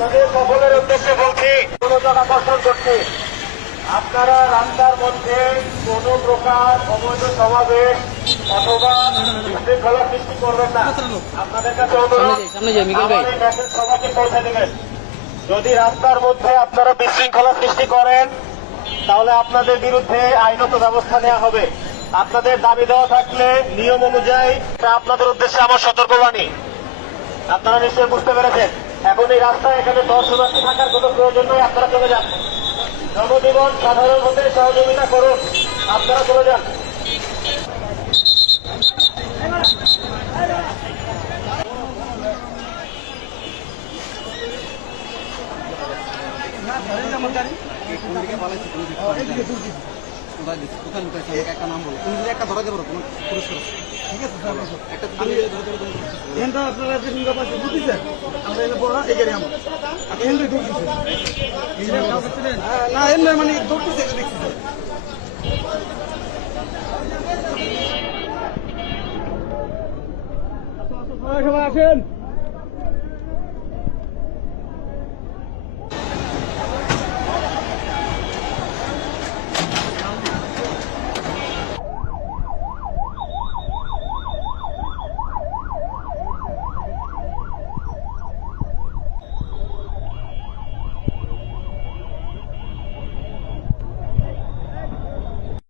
তাদের সকলের উদ্দেশ্যে বলছি মনোযোগ আকর্ষণ করছি। আপনারা রাস্তার মধ্যে কোনো প্রকার অবৈধ সমাবেশ অথবা বিশৃঙ্খলা সৃষ্টি করবেন না। আপনাদের কাছে অনুরোধ সবাইকে পৌঁছে দেবেন। যদি রাস্তার মধ্যে আপনারা বিশৃঙ্খলা সৃষ্টি করেন তাহলে আপনাদের বিরুদ্ধে আইনত ব্যবস্থা নেওয়া হবে। আপনাদের দাবি দেওয়া থাকলে নিয়ম অনুযায়ী তা আপনাদের উদ্দেশ্যে আমার সতর্কবাণী। আপনারা নিশ্চয়ই বুঝতে পেরেছেন। এখন এই রাস্তায় এখানে দর্শনার্থী থাকার কোনো প্রয়োজন নেই আপনারা চলে যান। জনজীবন সাধারণ হতে সহযোগিতা করুন আপনারা চলে যান। একটা নাম বলো। তুমি যদি একটা ধরা দেবো তোমার পুরস্কার। ঠিক আছে একটা তুমি ধরে দেবো তুমি এখানটা আপনারা যে সুন্দর পাশে ঢুকিছেন আমরা এখানে বড় এই গাড়ি আমার আর এখানে ঢুকিছে না? এমনি মানে ঢুকিছে দেখছি সবাই আসেন।